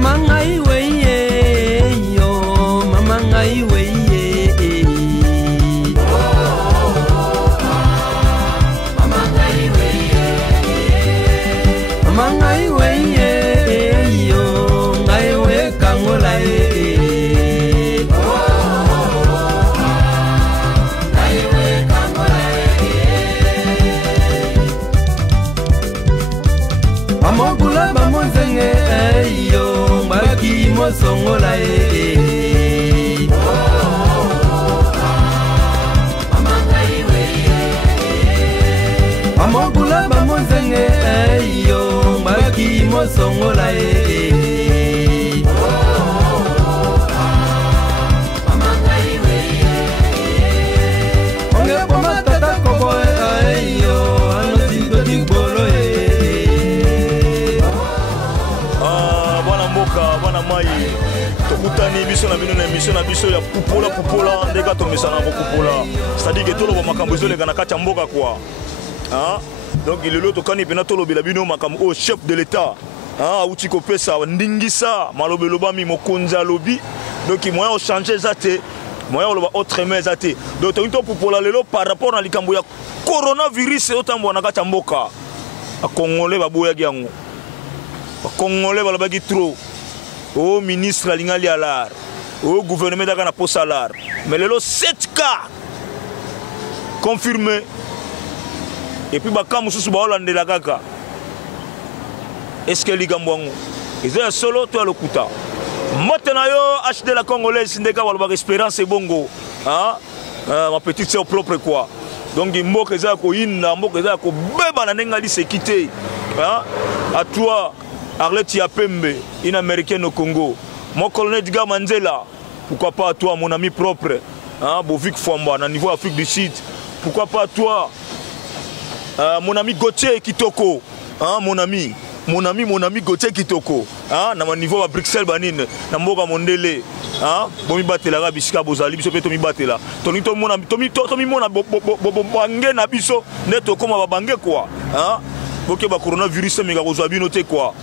Mama ngai weye yo, mama ngai weye. Mama ngai weye. Mama ngai weye yo, ngai we kangola ngai we kangola Amogula bamonzenge yo, baki mosongola Amogula bamonzenge yo, baki mosongola Onge poma tata kobo yo, anotindo dibolo Bwana mai tokutani biso na bino na émission na biso ya pupola ndeka tomesana ko pupola c'est-à-dire que tolo makambo ezoleka na kati ya mboka quoi hein donc lelo tokani pena tolobela bino makambo au chef de l'état hein uti kopesa ndingisa malobelo bami mokonzi alobi donc moyen au changer zate moyen loba autrement zate donc to pupola lelo par rapport na likambo ya coronavirus otambo na kati ya mboka a congolais baboya yango Congolais balabaki trop au ministre alingali alar au gouvernement daka na posa alar mais lelo 7 cas confirmé et puis baka mususu ba holandela kaka est-ce que ligambwango ezaya solo to alokuta motena yo HD la congolaise ndeka balobaka espérance bongo hein ma petite sœur propre quoi donc mboka ezaya ko inna mboka ezaya ko beba na nengali sécurité hein à toi Arlette Yapembe, une américaine au Congo. Mon colonel Edgar Mandela, pourquoi pas toi, mon ami propre, hein, Bovik Fwamba, à niveau Afrique du Sud. Pourquoi pas toi, mon ami Gauthier Kitoko, hein, mon ami Gauthier Kitoko, hein, à niveau à Bruxelles, Banine, à Moga Mondele, hein, Bomi Batela, Bisika Bozali, Biso Tomi Batela. Tomi Mona Bangé Nabiso, Neto comme à Bangé quoi, hein, ok, bah coronavirus, mais Gazobinote quoi.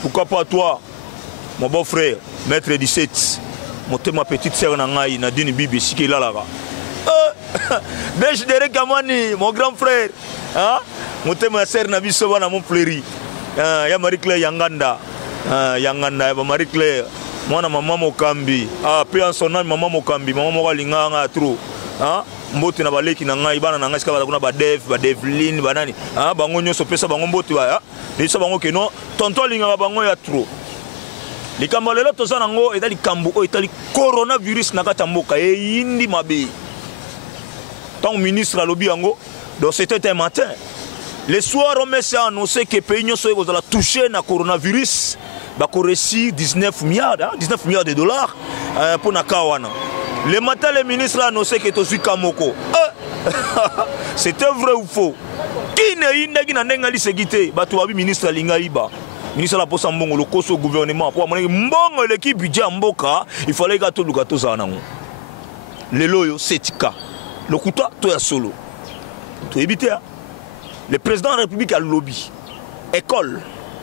Pourquoi pas toi, mon beau frère, maître 17, ma petite sœur Nadine Bibi, si qu'elle a là. Derek Kamani, mon grand frère, ma sœur Nabi Soba, mon fleuri. Ya Marie-Claire Yanganda, Marie-Claire, moi, maman Mokambi, peu en son nom, maman Mokambi, maman Mokalinga, trop. Mbote na baleki na ngai bana na ngai ska kuna ba Devlin banani bango nyoso pesa bango mbote ba disa bango ke non tonton linga bango ya trop likambo lelo tozana ngo etali kambu o etali coronavirus na kata mboka yindi mabe tant ministre alobi yango donc c'était un matin le soir on me s'est annoncé que pays nyoso eko la toucher na coronavirus ba ko réussir 19 milliards de dollars pour na kawana. Le matin, le ministre a annoncé que tu es Kamoko. C'était vrai ou faux? Qui n'est pas un sécurité? Le ministre Lingaiba. Le ministre a posé un bon au gouvernement. Pour l'équipe budget en Boka, il fallait que tout le gâteau soit en le loyo, c'est cas. Le couteau, tu es solo. Tu éviter. Le président de la République a le lobby. École,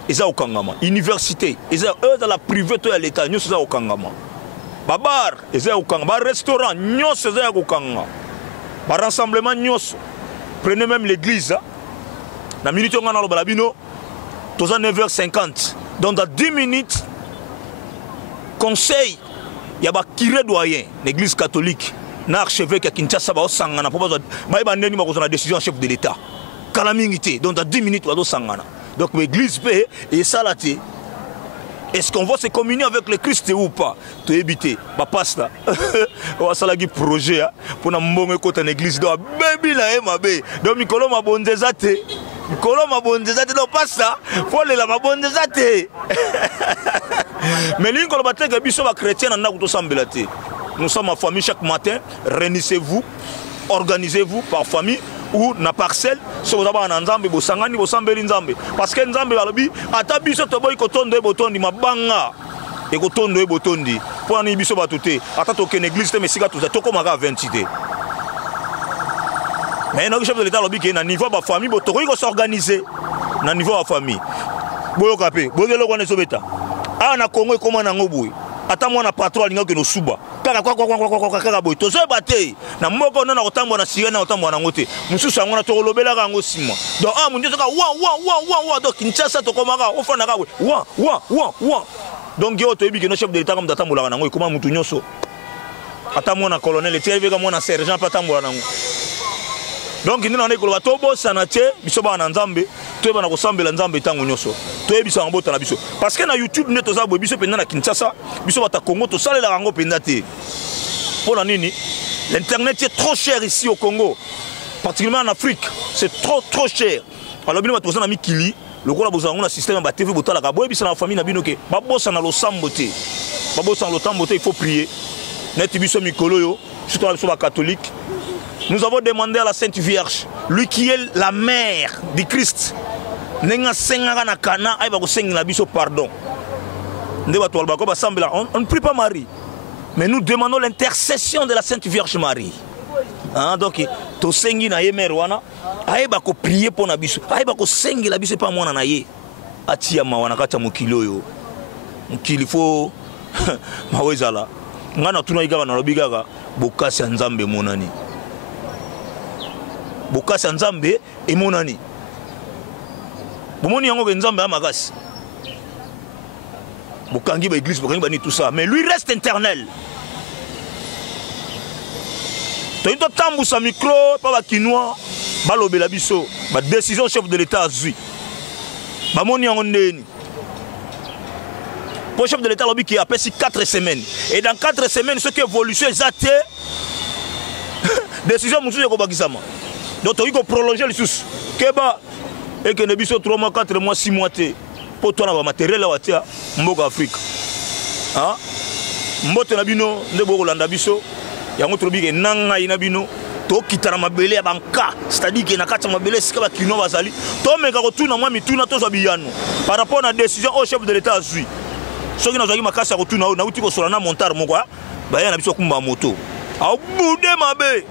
ils ont au Kangama. Université, ils ont eux dans la privée, tu es à l'État, nous sommes au Kangama. Babar, ezaya kokanga, ba restaurant, nyos ezaya kokanga. Ba rassemblement nyos. Prenez même l'église. Na minute on a le balabino, toza 9h50. Donc dans 10 minutes, conseil, il y a ba curé doyen, l'église catholique, na archevêque à Kinshasa ba osangana pour ba ba ndeni ma kozana décision chef de l'état. Calamité. Donc dans 10 minutes on va sangana. Donc l'église paie et ça là té. Est-ce qu'on va se communier avec le Christ ou pas? Tu éviter. Bah passe là. On va s'allumer projet pour nous montrer côté une église. Donc baby là ma bé. Donc Mikolo ma bonne désate. Mikolo ma bonne désate. Donc passe ça. Faut aller là ma bonne désate. Mais l'une qu'on va que biso va chrétien en a tout semblaté. Nous sommes en famille chaque matin. Réunissez-vous, organisez-vous par famille. Ou na parcelle so bozaba na nzambe bosangani bosambeli nzambe parce que nzambe balobi ata biso to boy kotondo ebotondi mabanga e kotondo ebotondi pour ni biso batoté ata to ken église te mesika to to komaka 20 idées mais no chef de l'état lobi ke na niveau ba famille botoko ko s'organiser na niveau ya famille boyoka pe bozelo kwa nesobeta a na Congo ekoma nango boye ata mwana patron alinga ke no suba kaka kaka boye tozoyeba te na moko na kotambola na sirene na kotambola nango te mosusu yango na tokolobelaka yango sima donc mundu soka wa donc Kinshasa tokomaka ofanaka wa donc yo toyebi ke no chef de l'état comme tatambolaka nango ekoma mutu nyonso ata mwana colonel etireveka mwana sergent pa tambola nango donc ndina na ekoloba tobosana te biso bana nzambe toyeba na kosambela nzambe tango nyonso toyebisa ngobota na biso parce que na YouTube ne toza boye biso penda na Kinshasa biso bata Congo to salela rango penda te pona nini l'internet est trop cher ici au Congo particulièrement en Afrique c'est trop cher alors bino batoza na mikili lokola bozango na système ba TV botala ka boye biso na famille na bino ke babosana losambo te babosana lotambo te il faut prier net biso mikolo yo surtout biso ba catholique. Nous avons demandé à la Sainte Vierge, lui qui est la mère du Christ, on ne prie pas Marie, mais nous demandons l'intercession de la Sainte Vierge Marie. Donc, to sengi na ye mère wana, ayeba ko prier pour na biso, ayeba ko sengi la biso pa mwana na ye. Atia mawana kata mokilo yo. Mokili faut mawezala. Ngana tuna igaka na lobigaga bokasi nzambe monani. Bokasi nzambe emonani bomoni yango nzambe amakasi bokangi ba église bokangi bani tout ça mais lui reste éternel to tambusa micro pa ba kinois balobela biso ba décision chef de l'état azui bamoni yango ndeni pour chef de l'état lobi qui a passé 4 semaines et dans 4 semaines ce qui évolution exacte décision mususu ko bakisama. Donc il faut prolonger les sous. Keba et que ne biso 3 mois, 4 mois, 6 mois pour toi na matériel là watia mboka Afrique. Hein? Mbote na bino ndebo kolanda biso yango trobi ke nanga ina bino to kitana mabele ya banka c'est-à-dire que na kata mabele sika ba kino bazali to meka ko tuna mwa mituna to zabiyano par rapport na décision au chef de l'état azui. Soki na zaki makasa ko tuna na uti ko solana montar moko ba ya na biso kumba moto. A bude mabe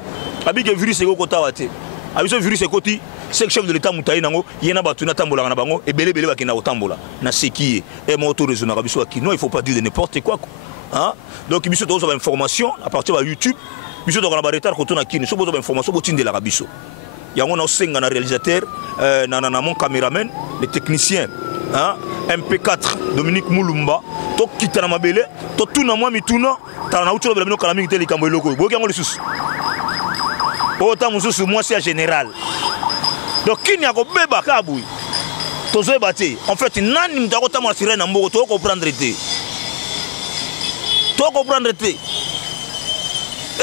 abike virus eko kota wate. Abiso virus ekoti c'est chef de l'état mutayi nango yena batuna tambola na bango et belé bakina otambola na seki et moto raisonner biso akino il faut pas dire de n'importe quoi hein donc biso to za information à partir de YouTube biso to na ba retard ko tuna kini so bozo information botinde la biso yango na senga na réalisateur na mon caméraman les techniciens hein MP4 Dominique Mulumba to kitana mabele to tuna mwa mituna tana na utulo bela kala mingi tele kambo eloko boki yango lisusu autant mususu moi c'est général donc qui n'y a ko beba kabui tozo bate en fait nani mtako tama sirene na mboko to comprendre te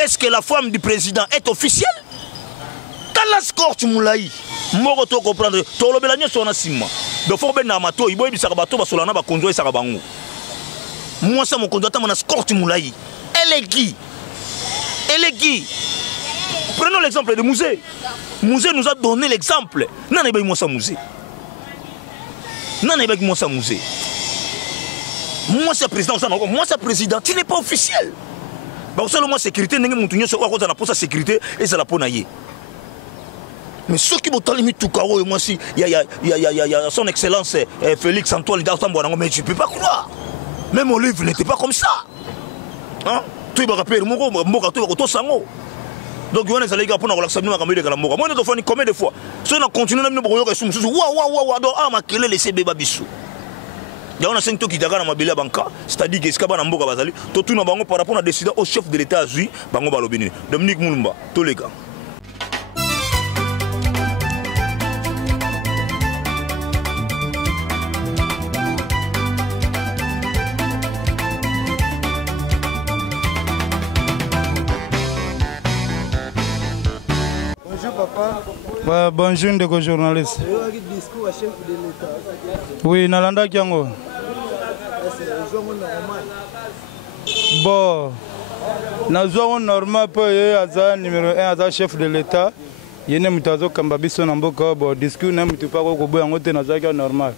est-ce que la femme du président est officielle kala score tumulai mboko to comprendre to lobela nyoso na sima do faut ben na mato iboyi bisaka bato basolana ba konzo esaka bango moi ça mon konzo tama na score tumulai elle est qui prenons l'exemple de Mouzé. Mouzé nous a donné l'exemple. Non, il n'y a pas Mouzé. Non, il n'y a pas Mouzé. Moi, c'est président. Moi, c'est président. Tu n'es pas officiel. Parce que moi, sécurité, il y a sécurité et c'est la ponaille. Mais ceux qui m'ont mis tout carreau, moi, si, il y a son excellence Félix Antoine Lidartamboanango, mais tu ne peux pas croire. Même mon livre n'était pas comme ça. Hein? Tu vas rappeler, donc on est allé pour nous l'accepter comme il est moi nous avons combien de fois si on continue même nous donc ah ma quel laisser bébé bisu il y a 5 qui d'accord na mabela banka c'est-à-dire que skaba na mboka bazali to tout na bango par rapport à décider au chef de l'état azui bango balobini Dominique Mulumba to les gars. Bonjour de journaliste. Oui, Nalanda Kiango. Bon, nous avons normal pour numéro 1 à chef de l'État. Il y a un peu de Kambabiso Namboka, bon, discours n'a pas de normal.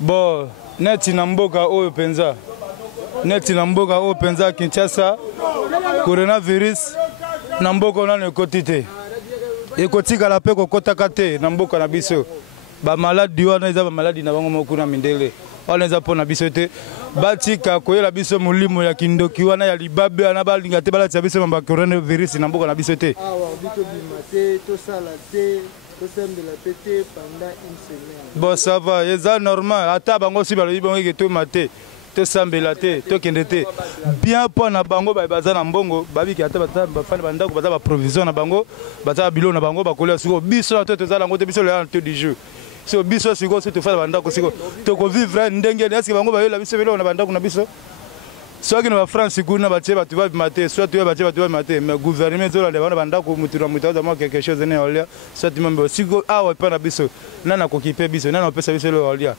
Bon, net Namboka au Penza. Net Namboka au Penza Kinshasa. Coronavirus Namboka na le quotidien. ekotikala mpe kokotaka te na mboka na biso bamaladi wana eza bamaladi na bango moko na mindele wana eza mpo na biso te batika koyela biso molimo ya kindoki wana ya libabe wana balinga te balatisa biso mamba coronavirus na mboka na biso te bon ça va eza normal ata bango si balobi bango eke tomate tosambela te tokende te bien mpo na bango baza na mbongo babiki ata bafani bandako baza baprovision na bango baza bilo na bango bakolia sikoyo biso na to toza nango te biso loya na to du jour so biso sikoyo so tofala bandako sikoyo tokovivre ndenge eske bango bayola biso biloko na bandako na biso soki na bafrance kuna batie bato babima te soit toye batie bato babima te mais gouvernement ezolanda bana bandako mutu na mutu azamwa quelque chose ne olia soit membe sikoyo awa epa na biso nani akoki mpe biso nani apesa biso eloko olia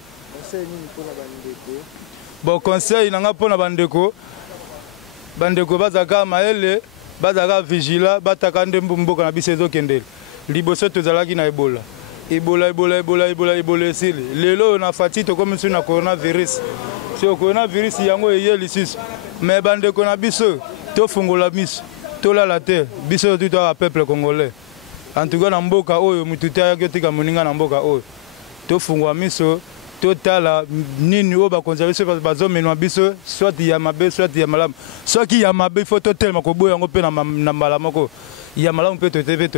bon conseil nanga mpona bandeko bazaka mayele bazaka vigila bataka nde mboka na biso ezokendele liboso tozalaki na ebola esili lelo na fati tokomi su na coronavirus so coronavirus yango eye lisusu mais bandeko na biso tofungola miso tolala te biso tuto ya peuple congolais en tout cas na mboka oyo mutu te ayaki otika moninga na mboka oyo tofungola miso totala nini oyo bakonzi biso bazomenwa biso soit ya mabe soit ya malamu soki ya mabe il faut totelema koboya yango mpe na mbala moko ya malamu mpe toteve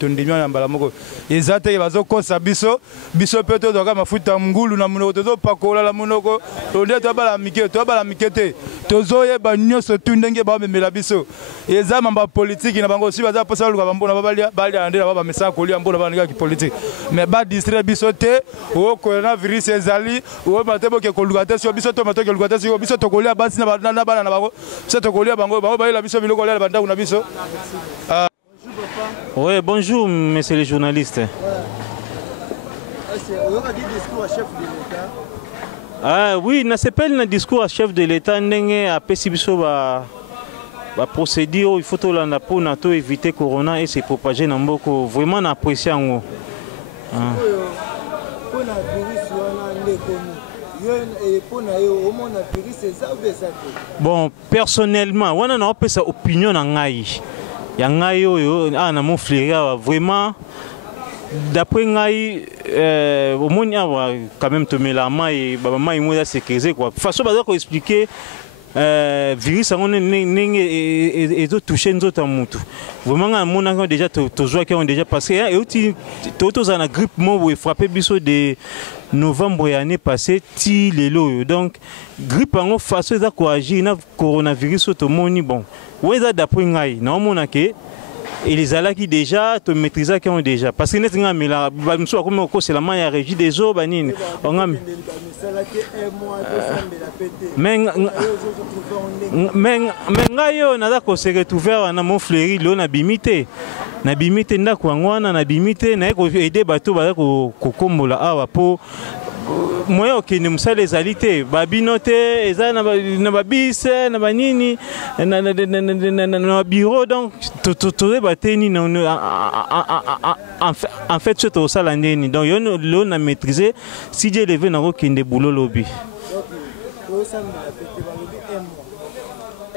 tondimia na mbala moko eza teke bazokosa biso mpe tozwaka mafuta ngulu na monoko tozopakola na monoko tonde tobala mike te tozoyeba nyonso tu ndenge bamemela biso eza mamba politiki na bango osi baza mposa baluka bambona balia nde na bamesaka kolia mbona balingaki politiki mais badistrait biso te oyo coronavirus ezali oyo mate boke koluka te sio biso to matoke koluka te sio biso tokolia basi na bana na bango biso tokolia bango bayela biso biloko kolia na bandako na biso. Oui, bonjour, monsieur le journaliste. Oui, na s'appelle un discours à chef de l'État, à Pessibiso va procéder, il faut pour éviter Corona et se propager dans beaucoup. Vraiment, on apprécie en haut. Bon, personnellement, on a une opinion en Aïe. Yangayo na mon frère vraiment d'après ngai au moins quand même te met la main et maman il m'a sécurisé quoi façon bazako expliquer virus on et d'autres toucher nous autres mutu vraiment mon a déjà toujours qui ont déjà passé et aussi tous en grippe mo frappé biso de novembre année passée ti lelo donc grippe en façon ça quoi agir na coronavirus tout moni bon ouais ça d'après ngai non mon a que et les ala qui déjà te maîtriser qui ont déjà parce que net mais la monsieur comme c'est la main ya régie des eaux banine on a mais ngayo na ko se retrouver na mon fleuri lo na bimité ndako ngwana na bimité na ko aider bato ba ko kombola awa po moyo okende musala ezali te babino te eza na babis na banini na bureau donc toyeba te nini en fait ce tosala ndeni donc yo lo na maîtriser si je levé na kokende boulot lobi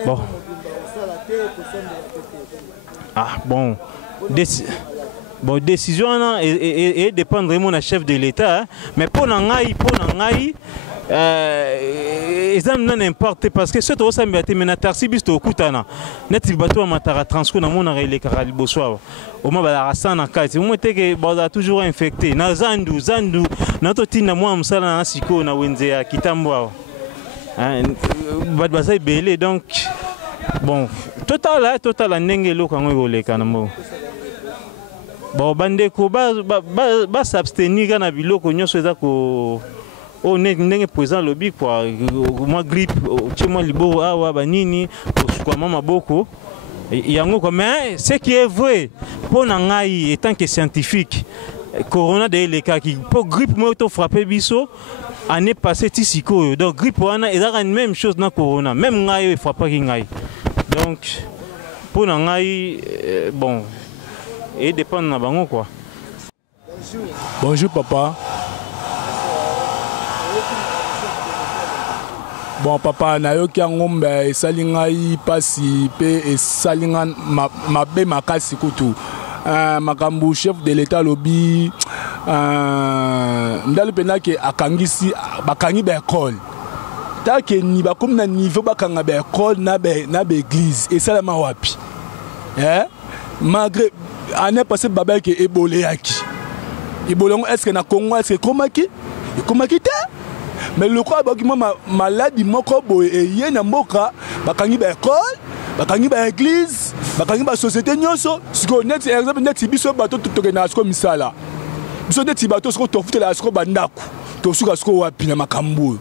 bon bon bon décision et dépendre vraiment du chef de l'État mais pour nangai exam non n'importe parce que ce to ça me mais na taxi bis to kutana net bato matara transco na mona ile karali boswa au moins ba rasana kati moi te que ba toujours infecté na zandu na to tina moi msala na siko na wenze ya kitambo ba bazai belé donc bon total ndenge lo kango goleka na mo bon bandeko ba s'abstenir na biloko nyonso eza ko on est présent lobby quoi moi grippe chez moi libo awa banini kwa mama boko yango quoi mais ce qui est vrai pour nangai étant que scientifique corona de les cas qui pour grippe moi to frapper biso année passée tisiko donc grippe wana eza la même chose dans corona même ngai frappe ki ngai donc pour nangai bon et dépend na bango quoi. Bonjour papa. Bon papa na yoki ngombe esalinga pasi pe esalinga mabe makasi kutu makambu chef de l'état lobby ndali pena ke akangisi bakangi ba école ta ke ni ba comme na niveau bakanga ba école na ba église et ça la mawapi malgré année passée baba ke ebolé yaki ebolongo est-ce que na Congo est-ce que komaki te mais le quoi baki maladie moko boye e yena mboka bakangi ba école bakangi ba église bakangi ba société nyonso siko net exemple net biso bato tokena siko misala biso net bato siko tofutela siko bandako to suka siko wapi na makambo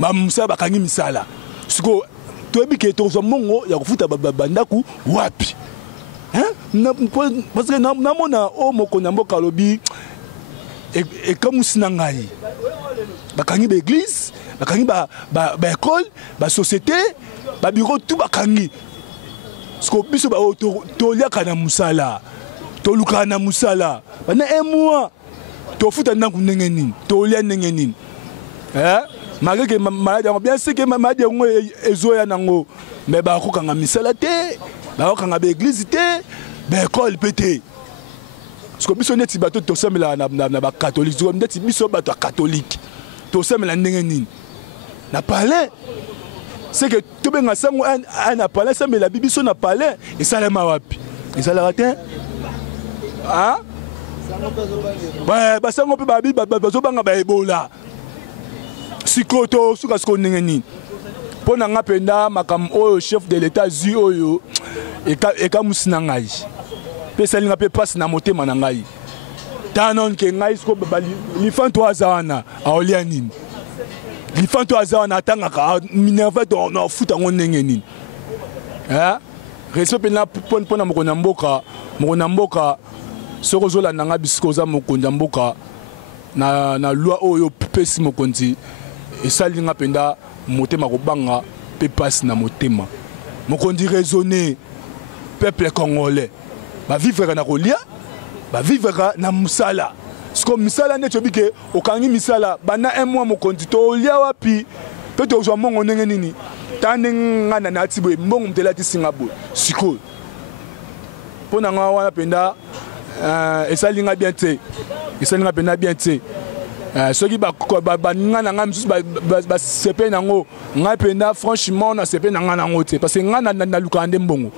ba musala bakangi misala siko toyebi ke tozo mongo ya kufuta bandako wapi parce que namona o moko na mboka lobi e comme sinangai bakangi ba église bakangi ba école ba société ba bureau tout bakangi siko biso ba toliaka na musala toluka na musala bana un mois tofuta ndangu ndenge nini tolia ndenge nini malgré que malade bien c'est que malade ngo ezoya nango mais ba kokanga misala te ba kokanga ba église te ba école pété siko biso neti bato tosemela na ba catholique siko neti biso bato catholique tosemela ndenge nini na palais c'est que tout bien ensemble un appelé ça mais la Bible son appelé et ça les mawapi et ça les raté ouais bah ça on peut ba Bible bazo banga ba ebola sikoto suka sko ningeni pona ngapenda makam oyo chef de l'état zu oyo e ka musina ngai pesa linga pe passe na motema na ngai tanon ke ngai sko ba li fanto azana aolia nini lifanto azawa na tanga ka minerva do na futa ngonenge nini respect na pona mokona mboka soko zola nanga bisiko za mokonda mboka na loi oyo pesi mokonzi esalinga penda motema kobanga pe passe na motema mokondi raisonner peuple congolais ba vivre na kolia ba vivre na musala comme misala ne tobike okangi misala bana un mois mokondi to lia wapi pe to zo mongo ndenge nini tanenga na natibo mbongo mtela tisinga bo siko pona nga wana penda esalinga bien te soki ba nga na nga msusu ba sepe nango nga penda franchement na sepe na nga nango te parce que nga na luka ande mbongo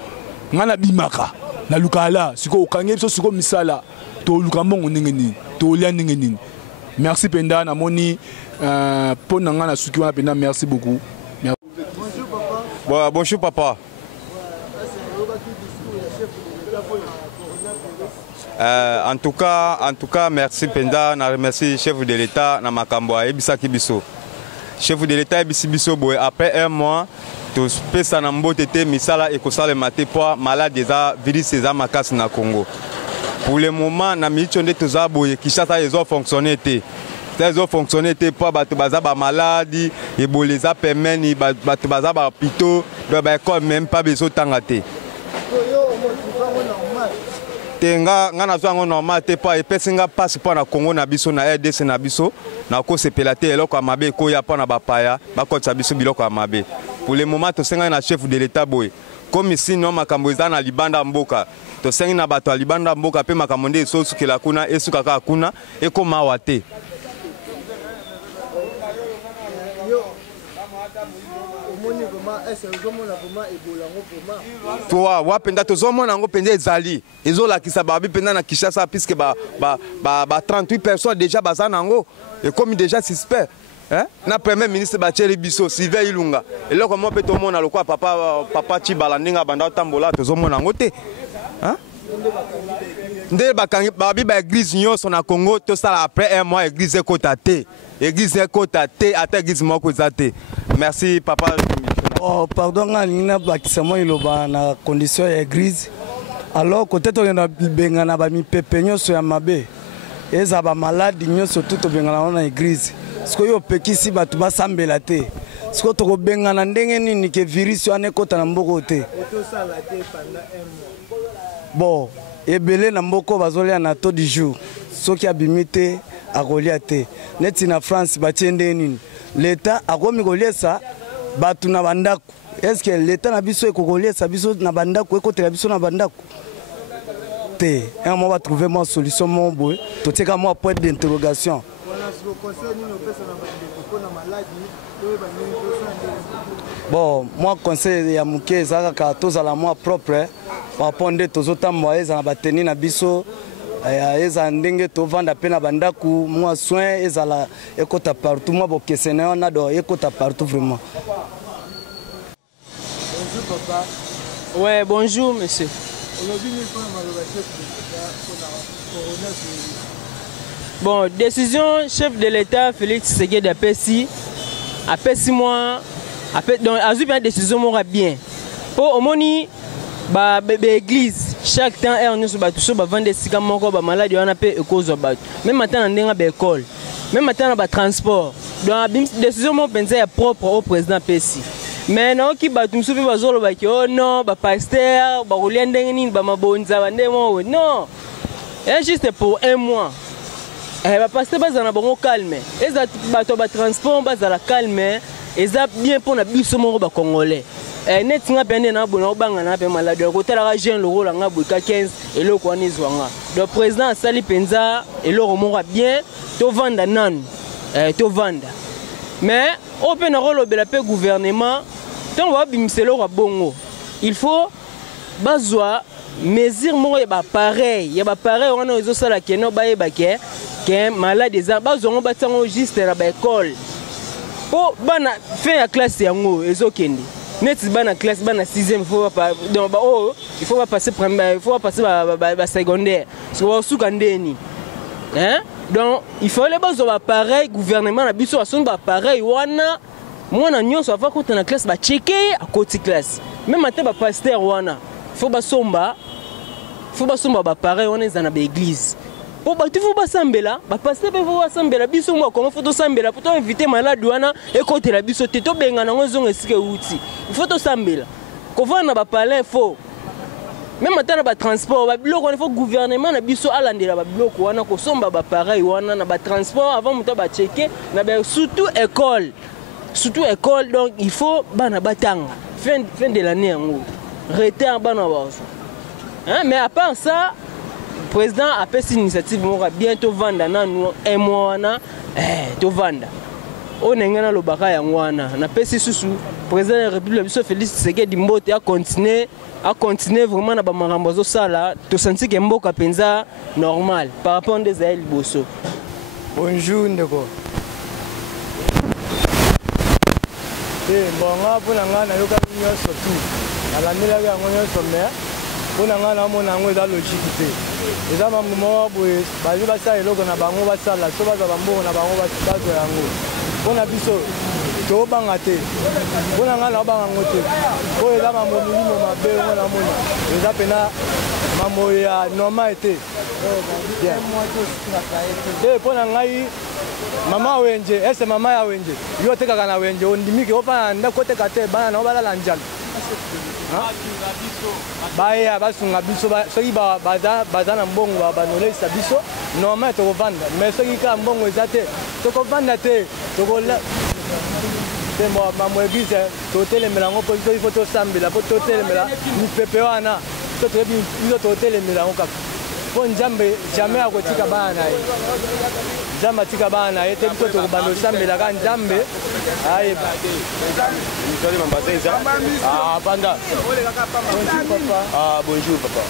nga na bimaka na luka la siko okangi biso siko misala to luka mbongo ndenge nini merci penda na moni pour nanga na suki wana penda merci beaucoup. Bonjour papa. En tout cas merci penda na remercie chef de l'état na makambo a ebisaki biso. Chef de l'état ebisi biso boy après un mois to pesa na mbote te misala ekosala maté pour malade des virus des makasi na Congo. Pour le moment, na milieu tous aboye Kinshasa ils ont fonctionné ils ont fonctionné pour battre baza ba maladie et boleza permeni battre baza ba hôpitaux ba école même pas besoin tangate. Tenga ngana zwango normal te pa epesinga passe pour na Congo na biso na RDC na biso na ko sepelate eloko amabe ko ya pa na bapaya ba ko tsa biso biloko amabe. Pour le moment to senga na chef de l'état boy comme ici non makambo eza na libanda mboka to sengi na bato libanda mboka pe makambo nde sosu kila kuna esuka ka kuna ekoma wate toi wapenda tozomona ngo pende ezali ezolakisa babi penda na Kinshasa puisque ba 38 personnes déjà bazana ngo et comme déjà suspect na premier ministre Bacheli Biso Sylvain Ilunga eloko mo pe to mona lokwa papa Chibala ndinga banda tambola tozomona ngo te nde bakangi babi ba église nyonso na Congo to sala après un mois église ekota te ata église moko ezate. Merci papa. Oh pardon ngana bakisa mo iloba na condition ya église alors côté to na benga na ba mi pepe nyonso ya mabe eza ba malade nyonso tout benga na église siko yo pekisi batu basambela te siko to benga na ndenge nini ke virus ane kota na mboko te bon ebele na mboko bazolia na taux du jour soki abimite akolia te neti na France batiende nini l'état akomi koliesa batu na bandako est-ce que l'état na biso ekokoliesa biso na bandako ekotela biso na bandako te un moment va trouver moi solution mon boy to tika moi point d'interrogation. Bon moi conseil ya muke za ka tozala moi propre pa ponde tozotambo eza na bateni na biso eza ndenge tovanda pe na bandaku moi soin ezala ekota partout moi bokesene on do ekota partout vraiment. Bonjour papa. Ouais, bonjour monsieur. Bon, décision chef de l'État Félix Tshisekedi après 6 mois, donc a eu une décision moi bien. Pour au moni ba église chaque temps on se bat tout ba vendre sika moko ba malade on a pe cause ba. Même matin on ba école, même matin on ba transport. Donc décision moi penser propre au président PC. Mais non qui ba tout soufi bazolo ba ki oh non ba pasteur ba rouler ndenge nini ba mabonza ba ndemo non. Et juste pour un mois. Ba pasteur bazana bongo calme. Eza bato ba transport bazala calme. Eza bien pour na biso moko ba congolais. Net nga pende na bona banga na pe malade ko tala jeune loro la nga boka 15 eloko wani zwanga. Le président sali penza eloko moko bien to vanda nan. To vanda. Mais au peine rôle de la paix gouvernement tant va bimselo wa bongo. Il faut bazwa mesure mo ba pareil, ya ba pareil on a zo sala keno ba yebake que malade des bazongo batango juste na ba école. Po bana fin ya classe yango ezokende. Net bana classe bana 6e il faut pas passer première, il faut pas passer ba secondaire. So suka ndeni. Hein? Donc il faut les bases pareil gouvernement na biso ason ba pareil wana mwana nyonso ava ko na classe ba checker à côté classe même matin ba pasteur wana faut ba somba ba pareil wana za ba église pour ba tu faut ba sambela ba pasteur faut ba sambela biso moi comment faut to sambela pour to inviter malade wana et côté la biso te to benga na ngozongo esike uti il faut to sambela ko vana ba palais faut même maintenant ba transport ba biloko il faut gouvernement na biso alandela ba biloko wana ko somba ba pareil wana na ba transport avant muto ba checker na ba surtout école donc il faut bana batanga fin de l'année yango retard bana bazo hein mais à part ça le président a pris une initiative mo bientôt vendre nanu un mois wana to vendre on ngana lo baka yango wana na pesi susu président de la République biso Félix Tshisekedi Mbote a continuer vraiment na ba makambo zo sala to sentir que mboka penza normal par rapport à des ailes bosso. Bonjour ndeko. Bon nga pona nga na yoka nyonso tu. Ala mila ya nyonso me. Pona nga na mona ngo eza logique te. Eza mambo mo boye bazi ba sa eloko na bango ba sala so ba za bambo na bango ba tsazo yango. Pona biso to banga te. Pona nga na banga ngote. Ko eza mambo milimo mabe ngo na mona. Eza pena mambo ya normal te. Pona ngai mama wenje ese mama ya wenje yo teka kana wenje ondimiki opa nda kote kate bana no bala lanjala baya basunga biso soki baza na mbongo banolesa biso normal to vanda mais soki ka mbongo ezate to ko vanda te to ko la te mo mamo église to telemela ngo po to foto sambela po to telemela ni pepe wana to trebi yo to telemela ngo kaka po njambe jamais akotika bana Jamba tika bana ete bito to bando sambela ka njambe aye Sorry mambaza panda bonjour papa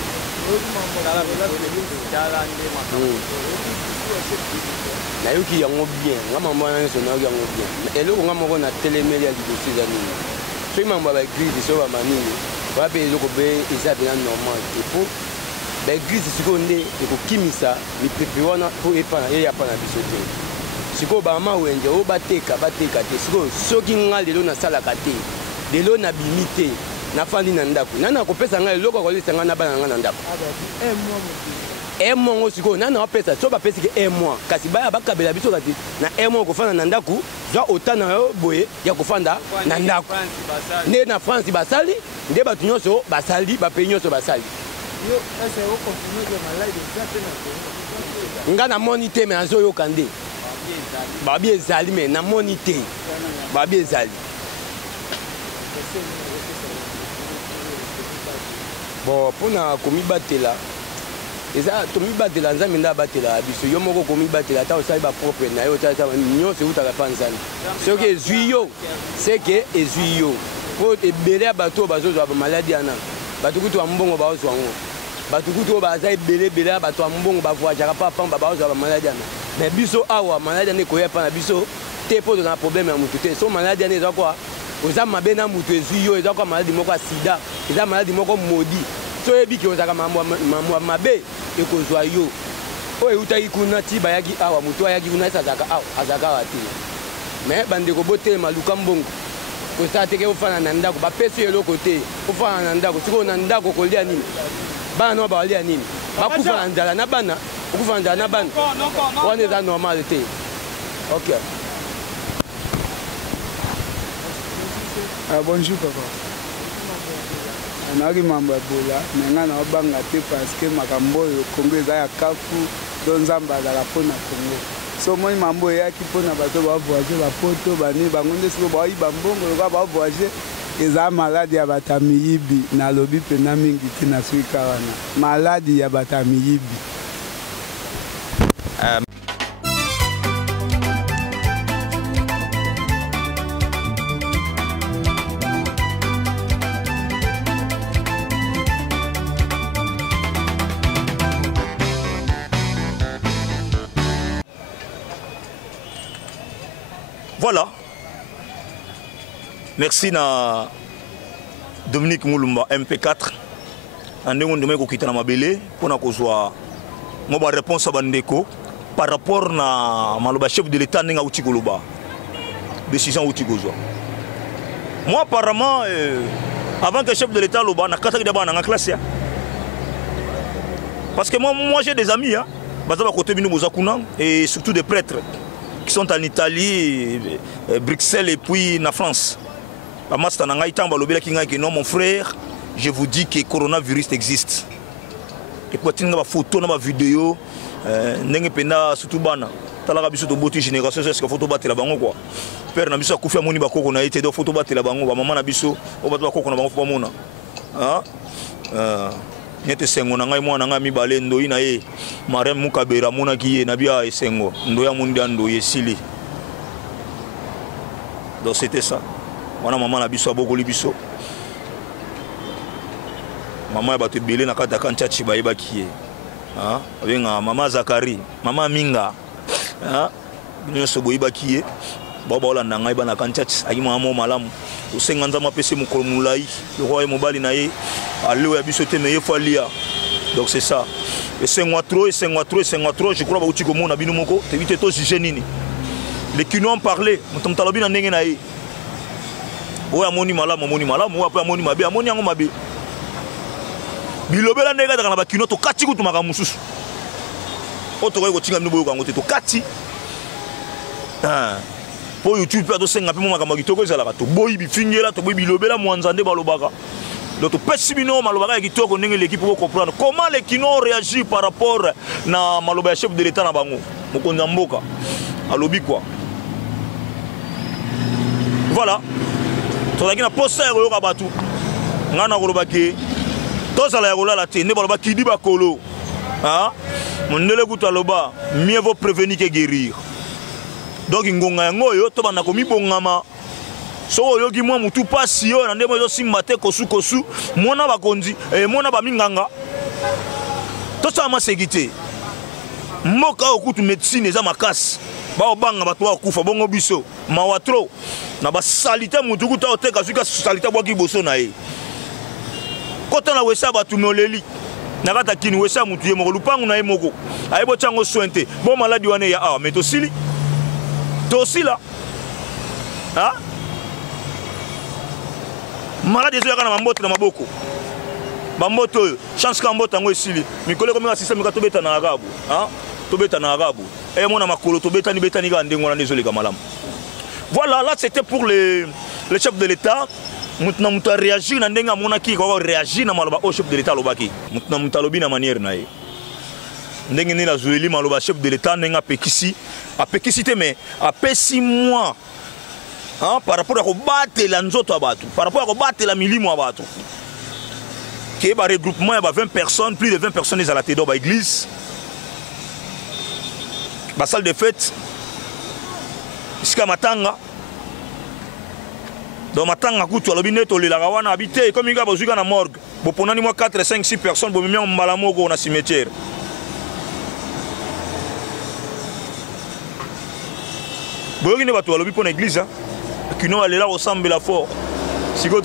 na yoki yango bien ngama mwana nso na yango bien eloko ngama ko na telemeli ya libosi za nini so imamba ba église so ba manini ba pe eloko be isa bien normal il faut ba église siko nde ekokimisa mipepe wana po epana ye ya pana biso te siko ba mama wenje o bateka te siko soki nga lelo na sala ka te lelo na bimite na fandi na ndako nana kopesa nga eloko ko lisa nga na bana nga na ndako un mois siko nana opesa so ba pesi ke un mois kasi ba bakabela biso kati na un mois ko fanda na ndako za otana yo boye ya ko fanda na ndako ne na France basali nde batu nyonso basali ba pe nyonso basali yo ese o continue de malade de nga na monite me azo yo kande ba bi ezali me na monite ba bi ezali bon pona komi batela eza tomibatela nzambe nde abatela biso yo moko komibatela ata osali bapropre na yo nyonso eutaka mpa nzambe soki ezwi yo seke ezwi yo po ebele ya bato oyo bazozwa bamaladi wana bato kutu ya mbongo baozwa ngo bato kutu oyo baza ebele ya bato ya mbongo bavoyagaka mpa pamba baozwa bamaladi wana me biso awa maladi wana ekoya mpa na biso te mpo toza na probleme ya motu te so maladi wana eza kwa oza mabe na motu ezwi yo eza kwa maladi moko ya sida eza maladi moko modi so oyebiki ozalaka mambo ya mabe ekozwa yo oyo eutaki kuna ti bayaki awa motu ayaki kuna esi azalaka awa azalaka awa te me bandeko botelema luka mbongo kosala teke ofana na ndako bapesi eloko te ofana na ndako sikoyo na ndako kolia nini bana no baolia nini bakufa na nzala na bana okufa na nzala na bana wana eza normal te ok. Bonjour papa. Anaki mambo ya bola menga na obanga te parce que makambo yo Congo eza ya kafu do nzamba azala mpona Congo so moi mambo eyaki mpona bato bavoyage bapoto bani bango nde siko baoyiba mbongo lokola bavoyage eza maladi ya bato ya miyibi nalobi mpena mingi te na swika wana maladi ya bato ya miyibi. Voilà. Merci na Dominique Moulumba MP4. Andeko ndeme ko kitana mabele pona kozwa ngoba réponse à bandeko par rapport na maloba chef de l'état ninga uti koloba. Décision uti kozwa. Moi apparemment avant que chef de l'état loba na kataki d'abord na classe. Parce que moi j'ai des amis hein. Bazaba côté bino bozakuna et surtout des prêtres qui sont en Italie, Bruxelles et puis en France. Non, mon frère, je vous dis que le coronavirus existe. Et quand tu as des photos, des vidéos, surtout bana. Talaka biso to boti génération est-ce que photo battre la bango quoi. Père na biso akufi amoni bakoko na été do photo battre la bango ba maman na biso o battre bakoko na bango fa mona. Nyete sengo na ngai mwana ngai mibale ndoi na ye marem mukabera mona kiye na bia esengo ndoya mundi ando yesili. Donc c'était ça. Wana maman na biso abokoli biso. Maman ba te belé na kata kan tchachi ba yeba kiye. Abenga maman Zakari, maman Minga. Bino so boyiba kiye. Baba olanda ngai bana kan tchachi ayima mo malamu. Osenga nzama pese mukolo mulai, le roi mobali na ye. Allo ya biso te meye falia. Donc c'est ça. Et c'est moi trop, je crois ba uti ko mona bino moko, te vite to juger nini. Les qui nous ont parlé, mutum talobi na ndenge na ye. Oya moni malamu, oya pa moni mabe, amoni yango mabe. Bilobela ndenge daga na ba kino to kati kutu makamususu. Oto ko tinga mino boyo kango te to kati. Po YouTube pe to senga pe mo makambo kitoko ezala to boyi bifingela to boyi bilobela mwanzande balobaka. Donc pesi bino malobaka ya kitoko ndenge l'équipe pour comprendre comment les kino réagit par rapport na maloba ya chef de l'état na bango. Mokonza mboka. Alobi quoi. Voilà. Tozaki na poster yo ka batu. Ngana koloba ke tozala ya kolala te ne baloba kidi bakolo. Mondele kuta loba mieux vaut prévenir que guérir. Donc ngonga yango yo to bana komi bongama. So yogi mwa mutu pasi yo na ndemo zo simbate kosu mona bakonzi mona ba minganga. To sa ma segité. Mboka okutu médecine eza makasi. Ba obanga bato wa kufa bongo biso mawatro na ba salite mutu kuta oteka suka salite bwa kiboso na ye. Kota na wesa batu moleli. Nakata kini wesa mutu ye moko lupangu na ye moko. Ayebo chango sointe. Bon maladi wane ya mais tosili. Tosila. Malade ezo yaka na mamboto na maboko. Bamboto chance ka mbota ngo esili. Mikolo ko mi système ka tobeta na arabu, tobeta na arabu. Et mona makolo tobeta ni beta ni ga ndengo na désolé ka malamu. Voilà, là c'était pour le chef de l'état. Mutna muta réagir na ndenga mona ki ko réagir na maloba au chef de l'état lobaki. Mutna muta lobi na manière na ye. Ndenge ni la zoeli maloba chef de l'état ndenga pekisi, a pekisité mais a pesi moi. Par rapport à combattre la nzoto abatu, par rapport à combattre la milimo abatu. qui est un regroupement, il y a 20 personnes, plus de 20 personnes à la tête de l'église. La salle de fête, jusqu'à Matanga. Dans Matanga, tu as le la Rawana habité, comme il y a besoin de morgue. Bon, pour nous, 4, 5, 6 personnes, pour nous, Malamogo, on a cimetière. Bon, il y a besoin de l'église, qui nous allons là au Sambe la fort. Si vous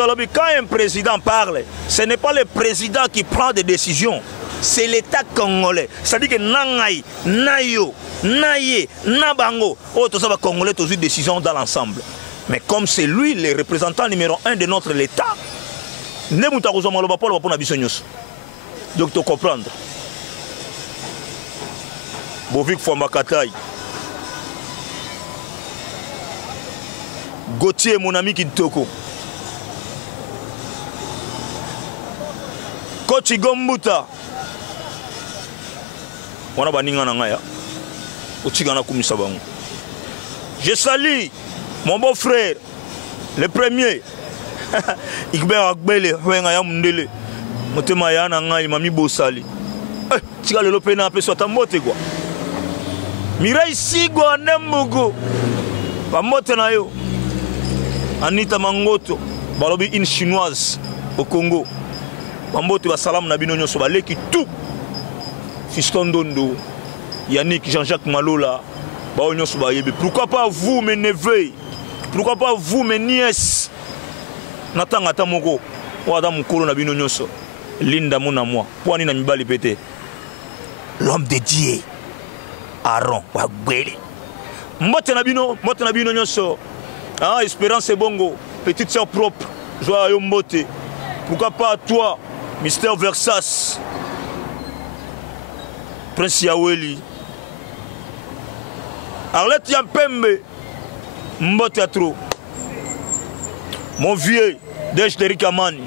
avez quand un président parle, ce n'est pas le président qui prend des décisions, c'est l'État congolais. C'est-à-dire que Nangaï, Nayo, Naye, Nabango, tous les Congolais ont une décision dans l'ensemble. Mais comme c'est lui le représentant numéro 1 de notre État, ne vous donc tu comprendre. Bovik Fambakataï. Gauthier, mon ami Kitoko. Kochi Gombuta. On a baninga nangaya. Ochigana kumisabango. Je salue mon beau-frère, le premier. Ikbe akbele, wenga ya mundele. Motema ya nanga mami bosali. Tika lelo pena ape swata mbote kwa. Mirai Sigwa Nembugu. Pamote na yo. Anita Mangoto, balobi une chinoise au Congo. Bambote ba salam na bino nyoso baleki tout. Fiston Dondo, Yannick Jean-Jacques Malola, ba nyoso ba yebe. Pourquoi pas vous mes neveux? Pourquoi pas vous mes nièces? Natanga tamoko, wada mukolo na bino nyoso. Linda mona moi. Pour ni na mibali pété. L'homme de Dieu. Aaron wa gbele. Mbote na bino nyoso. Ah, Espérance et Bongo, petite soeur propre, joie à Mbote. Pourquoi pas à toi, Mister Versas, Prince Yaweli, Arlette Yampembe, Mbote à trop. Mon vieux, Dej Derek Amani,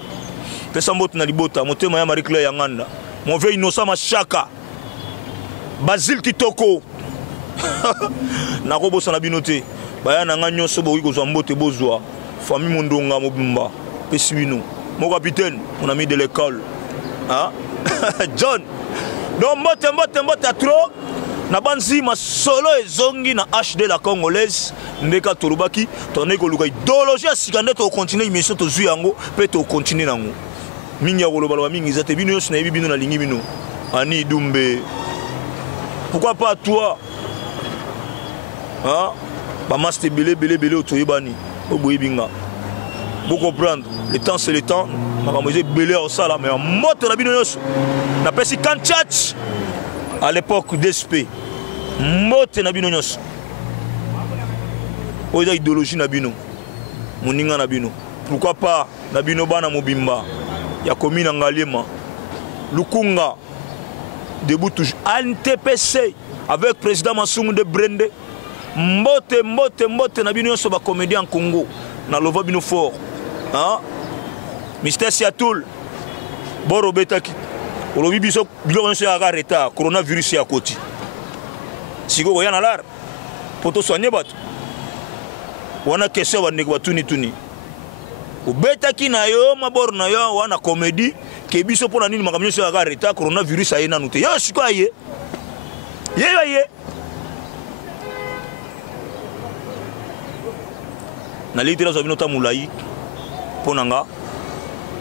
Pesa Mbote Nalibota, mon thème Marie-Claire Yanganda, mon vieux Innocent Machaka, Basile Kitoko, Narobo Sanabinote. Baya nanga nyonso bo wiko mbote bozwa famille mondonga mobimba pesibino mon capitaine mon ami de l'école hein John donc mbote à trop na banzi ma solo ezongi na HD la congolaise ndeka torubaki tonne ko luka idéologie sikande to continuer émission to zu yango pe to continuer nango mingi ya koloba ba mingi zate bino yos na bino na lingi bino ani dumbe pourquoi pas toi hein Bamas te belé otoyebani oboyebinga. Vous comprendre, le temps c'est le temps. Ma maman belé au sala mais en moto la binonos. Na pesi Kanchach à l'époque d'SP. Moto na binonos. Oya idéologie na bino. Moninga na bino. Pourquoi pas na bino bana mobimba. Ya komi na Ngaliema. Lukunga debout toujours NTPC avec président Massoumu de Brende. Mbote na bino so ba comédien en Congo na lova bino fort hein Mister Siatoul Boro Betaki olobi biso bilo nso ya retard coronavirus ya koti siko yana lar poto soigner bato wana question ba ndeko batuni Betaki na yo mabor na yo wana comédie ke biso pona nini makamyo so ya retard coronavirus ayena nute yo siko aye ye na litera zo binota mulai ponanga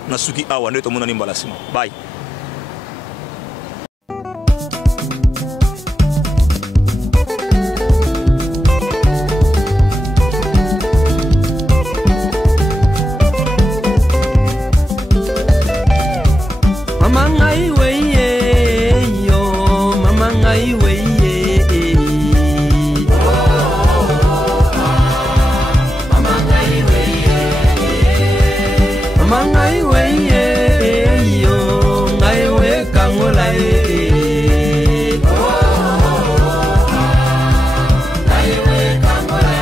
nasuki awa ndeto mona nimbala sima bye. Mama ngai weye yo mama ngai weye mangai weye yo ngai we kangola ngai we kangola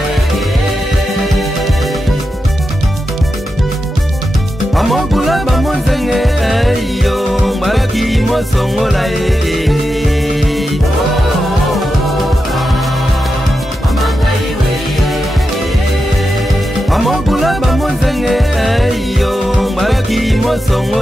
amogula bamonzenge yo baki mosongola amogula bamonzenge yo songo